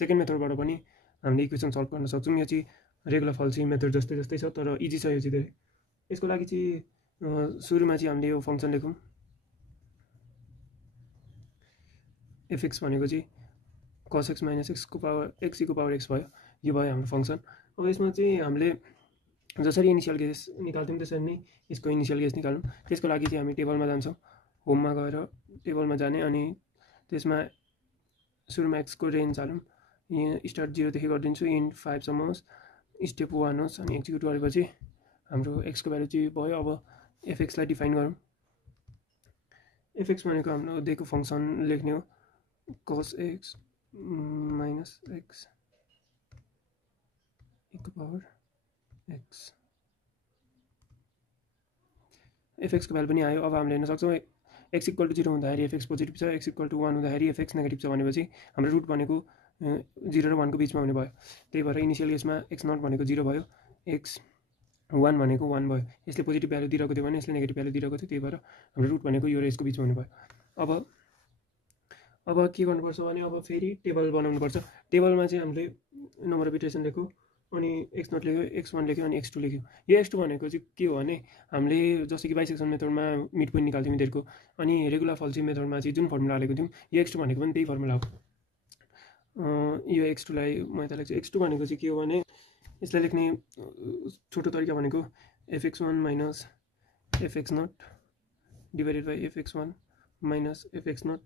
Second मेथडबाट पनि हामीले equation solve गर्न सक्छौँ। यो चाहिँ रेगुलर फल्सी मेथड जस्तै छ, तर इजी छ यो चाहिँ धेरै। यसको लागि चाहिँ सुरुमा चाहिँ हामीले यो फङ्सन लेखौँ। एफएक्स भनेको चाहिँ cos x माइनस एक्स को पावर x भयो। यो भयो हाम्रो फङ्सन। अब यसमा चाहिँ हामीले जसरी इनिसियल गेस निकाल्थ्यौँ त्यसरी नै यसको इनिसियल गेस निकाल्यौँ। त्यसको लागि चाहिँ हामी टेबलमा जान्छौँ, होममा गएर टेबलमा जाने, अनि त्यसमा सुरुमा x को रेन्ज हालौँ। यहाँ स्टार्ट 0 देखि गरिदिन्छु, इन 5 सम्म होस्, स्टेप 1 होस्, अनि एक्जिक्युट गरेपछि हाम्रो x को भ्यालु चाहिँ भयो। अब एफएक्स लाई डिफाइन गरौँ। एफएक्स भनेको हाम्रो दिएको फङ्सन लेख्ने हो, cos x minus x e को पावर x। एफएक्स को भ्यालु पनि आयो। अब हामीले हेर्न सक्छौँ x इक्वल टु 0 हुँदाखेरि एफएक्स पोजिटिभ छ, x इक्वल टु 1 हुँदाखेरि एफएक्स नेगेटिभ छ भनेपछि हाम्रो रुट भनेको 0 र 1 को बिचमा हुने भयो। त्यही भएर इनिसियल केसमा x0 भनेको 0 भयो, x1 भनेको 1 भयो। यसले पोजिटिभ भ्यालु दिइरहेको थियो भने यसले नेगेटिभ भ्यालु दिइरहेको थियो, त्यही भएर हाम्रो रुट भनेको यो र यसको बिचमा हुने भयो। अब के गर्नुपर्छ भने अब फेरि टेबल बनाउनुपर्छ। टेबलमा चाहिँ हामीले नम्बर अफ इटरेसन लेख्यौँ, अनि x0 लेख्यो, x1 लेख्यो, अनि x2 लेख्यो। यो x2 भनेको चाहिँ के हो भने हामीले जस्तो कि बाइसेक्सन मेथडमा मिड पोइन्ट निकाल्थ्यौँ यिनीहरूको, अनि रेगुलर फल्सी मेथडमा चाहिँ जुन फर्मुला हालेको थियौँ यो x2 भनेको पनि त्यही फर्मुला हो। यो x2 लाई म यता लेख्छु। x2 भनेको चाहिँ के हो भने यसलाई लेख्ने छोटो तरिका भनेको fx1 minus fx0 divided by fx1 minus fx0,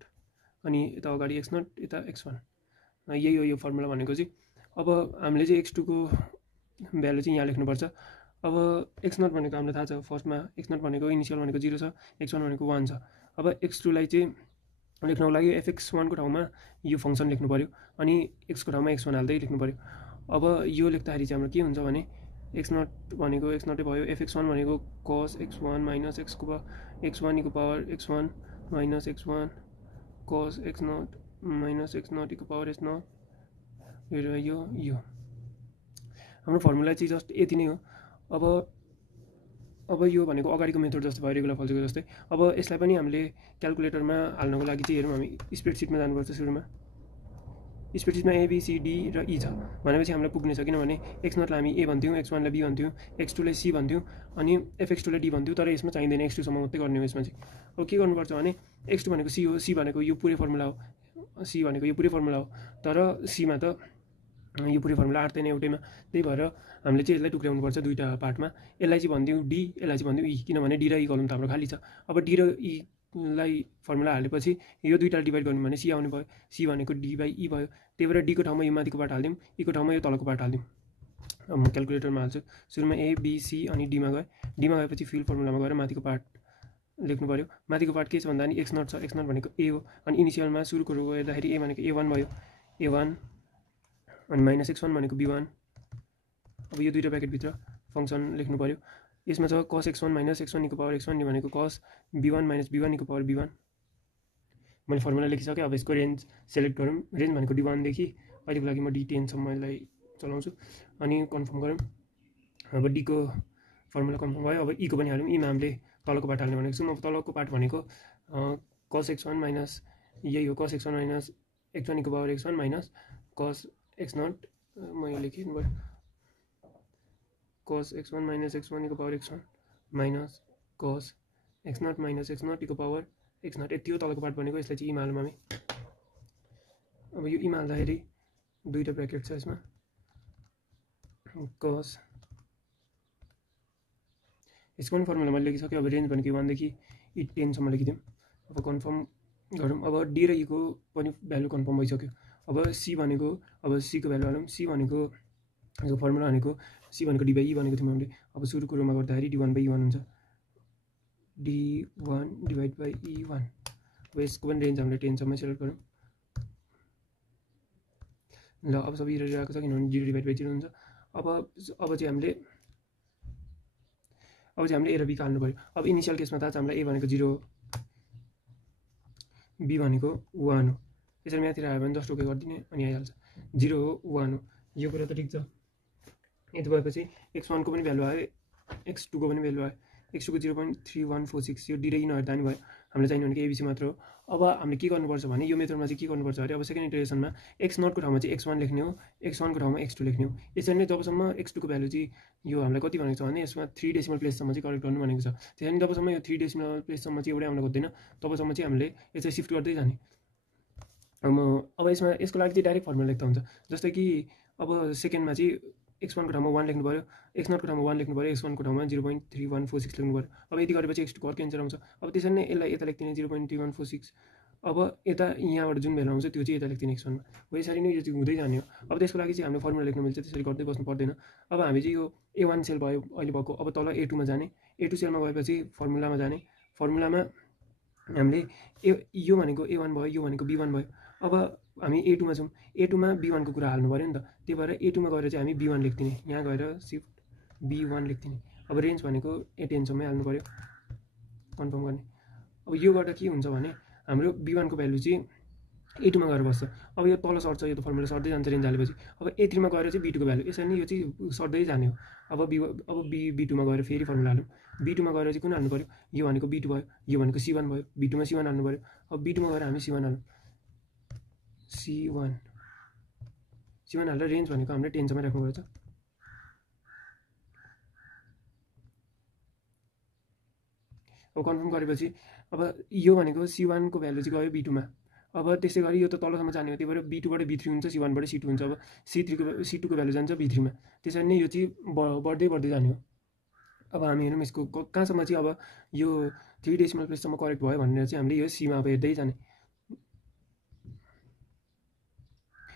अनि यता अगाडि x0 यता x1, यही हो यो फर्मुला भनेको चाहिँ। अब हामीले चाहिँ x2 को भ्यालु चाहिँ यहाँ लेख्नुपर्छ। अब x0 भनेको हामीलाई थाहा छ, फर्स्टमा x0 भनेको इनिसियल भनेको 0 छ, x1 भनेको 1 छ। अब x2 लाई चाहिँ लेख्नको लागि fx1 को ठाउँमा यो फङ्सन लेख्नु पर्यो, अनि x को ठाउँमा x1 हाल्दै लेख्नु पर्यो। अब यो लेख्दाखेरि चाहिँ हाम्रो के हुन्छ भने x0 भनेको x0 भयो, fx1 भनेको cos x1 minus x1 e को power x1 minus x1 cos x0 minus x0 e को पावर x0, र यो हाम्रो फर्मुला चाहिँ जस्ट यति नै हो। अब यो भनेको अगाडिको मेथड जस्तो भयो, रेगुलर फल्सीको जस्तै। अब यसलाई पनि हामीले क्यालकुलेटरमा हाल्नको लागि चाहिँ हेरौँ, हामी स्प्रेडसिटमा जानुपर्छ। सुरुमा स्प्रेडसिटमा ए बी सी डी र ई छ भनेपछि हामीलाई पुग्नेछ, किनभने x0 लाई हामी ए भन्थ्यौँ, x1 लाई बी भन्थ्यौँ, x2 लाई सी भन्थ्यौँ, अनि fx2 लाई डी भन्थ्यौँ, तर यसमा चाहिँदैन, x2 सम्म मात्रै गर्ने हो। यसमा चाहिँ अब के गर्नुपर्छ भने x2 भनेको सी हो, सी भनेको यो पुरै फर्मुला हो, सी भनेको यो पुरै फर्मुला हो, तर सीमा त यो पुरै फर्मुला आँट्दैन एउटैमा। त्यही भएर हामीले चाहिँ यसलाई टुक्राउनुपर्छ दुईवटा पार्टमा। यसलाई चाहिँ भनिदिउँ डी, यसलाई चाहिँ भनिदिउँ ई, किनभने डी र ई कलम त हाम्रो खाली छ। अब डी र ई लाई फर्मुला हालेपछि यो दुईवटा डिभाइड गर्नु भने सी आउने भयो, सी भनेको डी बाई ई भयो। त्यही भएर डीको ठाउँमा यो माथिको पार्ट हालिदिउँ, ईको ठाउँमा यो तलको पार्ट हालिदिउँ। अब म क्यालकुलेटरमा हाल्छु। सुरुमा ए बी सी अनि डीमा गएँ, डीमा गएपछि फिल फर्मुलामा गएर माथिको पार्ट लेख्नु पर्यो। माथिको पार्ट के छ भन्दा नि x0 छ, x0 भनेको ए हो, अनि इनिसियलमा सुरुको रो हेर्दाखेरि ए भनेको a1 भयो, a1, अनि माइनस x1 भनेको b1। अब यो दुईवटा ब्र्याकेटभित्र फङ्सन लेख्नु पर्यो। यसमा छ cos x1 minus x1 e को पावर x1 भनेको cos b1 minus b1 e को पावर b1। मैले फर्मुला लेखिसकेँ। अब यसको रेन्ज सेलेक्ट गरौँ। रेन्ज भनेको d1 देखि अहिलेको लागि म d10 सम्म यसलाई चलाउँछु, अनि कन्फर्म गरौँ। अब डी को फर्मुला कन्फर्म भयो। अब ई को पनि हालौँ। ईमा हामीले तलको पार्ट हाल्ने भनेको छौँ। अब तलको पार्ट भनेको cos x1 माइनस यही हो, cos x1 minus x1 e को power x1 minus cos x0, म यो लेखिदिनु पर्यो, cos x1 minus x1 e को power x1 minus cos x0 minus x0 e को पावर x0। यति हो तलको पार्ट भनेको। यसलाई चाहिँ ईमा हालौँ हामी। अब यो ईमा हाल्दाखेरि दुईवटा ब्र्याकेट छ यसमा, cos यसको पनि फर्मुला मैले लेखिसकेँ। अब रेन्ज भनेको 1 देखि 10 सम्म लेखिदिउँ। अब कन्फर्म गरौँ। अब डी र ई को पनि भ्यालु कन्फर्म भइसक्यो। अब सी भनेको, अब सी को भ्यालु हालौँ। सी भनेको यो फर्मुला भनेको सी भनेको डी बाई ई भनेको थियौँ हामीले। अब सुरुको रोमा गर्दाखेरि d1 बाई e1 हुन्छ, d1 डिभाइड बाई e1। अब यसको पनि रेन्ज हामीले 10 सम्म सेलेक्ट गरौँ। ल अब सबै हेरेर आएको छ, किनभने 0 डिभाइड बाई 0 हुन्छ। अब चाहिँ हामीले ए र बी हाल्नु पर्यो। अब इनिसियल केसमा थाहा छ हामीलाई ए भनेको 0 हो, बी भनेको 1 हो। यसरी माथितिर आयो भने जस्ट ओके गरिदिने, अनि आइहाल्छ। 0 हो, 1 हो, यो कुरा त ठिक छ। यति भएपछि x1 को पनि भ्यालु आयो, x2 को पनि भ्यालु आयो। x2 को 0.3146, यो डी र ई नहेर्दा नि भयो। हामीलाई चाहिने भनेको एबिसी मात्र हो। अब हामीले के गर्नुपर्छ भने यो मेथडमा चाहिँ के गर्नुपर्छ अरे अब सेकेन्ड इटरेसनमा x0 को ठाउँमा चाहिँ x1 लेख्ने हो, x1 को ठाउँमा x2 लेख्ने हो। यसरी नै जबसम्म x2 को भ्यालु चाहिँ यो हामीलाई कति भनेको छ भने यसमा 3 डेसिमल प्लेससम्म चाहिँ करेक्ट गर्नु भनेको छ। त्यसरी जबसम्म यो 3 डेसिमल प्लेससम्म चाहिँ एउटै आउन खोज्दैन तबसम्म चाहिँ हामीले यसलाई सिफ्ट गर्दै जाने। अब यसमा यसको लागि चाहिँ डाइरेक्ट फर्मुला लेख्दा हुन्छ। जस्तै कि अब सेकेन्डमा चाहिँ x1 को ठाउँमा 1 लेख्नु पऱ्यो, x0 को ठाउँमा 1 लेख्नु पऱ्यो, x1 को ठाउँमा 0.3146 लेख्नु पऱ्यो। अब यति गरेपछि x2 को अर्को एन्सर आउँछ। अब त्यसरी नै यसलाई यता लेख्दिने 0.3146। अब यता यहाँबाट जुन भ्यालु आउँछ त्यो चाहिँ यता लेख्दिने x1मा। हो यसरी नै यो चाहिँ हुँदै जाने हो। अब त्यसको लागि चाहिँ हामीले फर्मुला लेख्नु मिल्छ, त्यसरी गर्दै बस्नु पर्दैन। अब हामी चाहिँ यो A1 सेल भयो अहिले भएको, अब तल A2 मा जाने, A2 सेलमा गएपछि फर्मुलामा जाने, फर्मुलामा हामीले यो भनेको A1 भयो, यो भनेको B1 भयो। अब हामी A2 मा छौँ, A2 मा B1 को कुरा हाल्नु पऱ्यो नि त, त्यही भएर A2 मा गएर चाहिँ हामी B1 लेख्दिने, यहाँ गएर सिफ्ट B1 लेख्दिने। अब रेन्ज भनेको 8 सम्मै हाल्नु पऱ्यो कन्फर्म गर्ने। अब यो गर्दा के हुन्छ भने हाम्रो B1 को भ्यालु चाहिँ A2 मा गएर बस्छ। अब यो तल सर्छ, यो त फर्मुला सर्दै जान्छ रेन्ज हालेपछि। अब A3 मा गएर चाहिँ B2 को भ्यालु, यसरी नै यो चाहिँ सर्दै जाने हो। अब B2 मा गएर फेरि फर्मुला हालौँ, B2 मा गएर चाहिँ कुन हाल्नु पऱ्यो, यो भनेको B2 भयो, यो भनेको C1 भयो, B2 मा C1 हाल्नु पऱ्यो। अब B2 मा गएर हामी C1 हालौँ, C1 हालेर रेन्ज भनेको हामीले 10 सम्म राख्नुपर्छ। अब कन्फर्म गरेपछि अब यो भनेको C1 को भ्यालु चाहिँ गयो B2 मा। अब त्यसै गरी यो त तलसम्म जाने हो, त्यही भएर B2 बाट B3 हुन्छ, C1 बाट C2 हुन्छ। अब C2 को भ्यालु जान्छ B3 मा। त्यसरी नै यो चाहिँ बढ्दै बढ्दै जाने हो। अब हामी हेरौँ यसको कहाँसम्म चाहिँ अब यो 3 डेसिमल प्लेससम्म करेक्ट भयो भनेर चाहिँ हामीले यो सीमा अब हेर्दै जाने।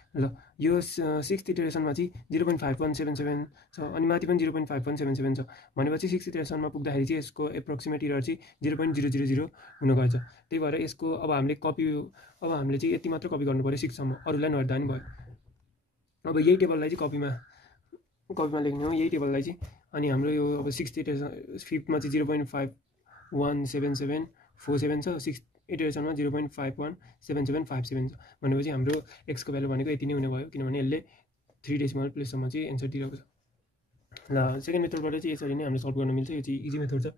ल यो 6th इटरेसनमा चाहिँ 0.5177 छ, अनि माथि पनि 0.5177 छ भनेपछि 6th इटरेसनमा पुग्दाखेरि चाहिँ यसको एप्रोक्सिमेट इरर चाहिँ 0.000 हुन गएछ। त्यही भएर यसको अब हामीले चाहिँ यति मात्र कपी गर्नु पऱ्यो 6 सम्म, अरूलाई नहेर्दा पनि भयो। अब यही टेबललाई चाहिँ कपीमा लेख्ने हो, यही टेबललाई चाहिँ। अनि हाम्रो यो अब 6th इटरेसन 5th मा चाहिँ 0.517747 छ, 6th इटरेसनमा 0.517757 छ भनेपछि हाम्रो एक्सको भ्यालु भनेको यति नै हुने भयो, किनभने यसले 3 डेसिमल प्लेससम्म चाहिँ एन्सर दिएको छ। ल सेकेन्ड मेथडबाट चाहिँ यसरी नै हामीले सल्भ गर्न मिल्छ, यो चाहिँ इजी मेथड छ।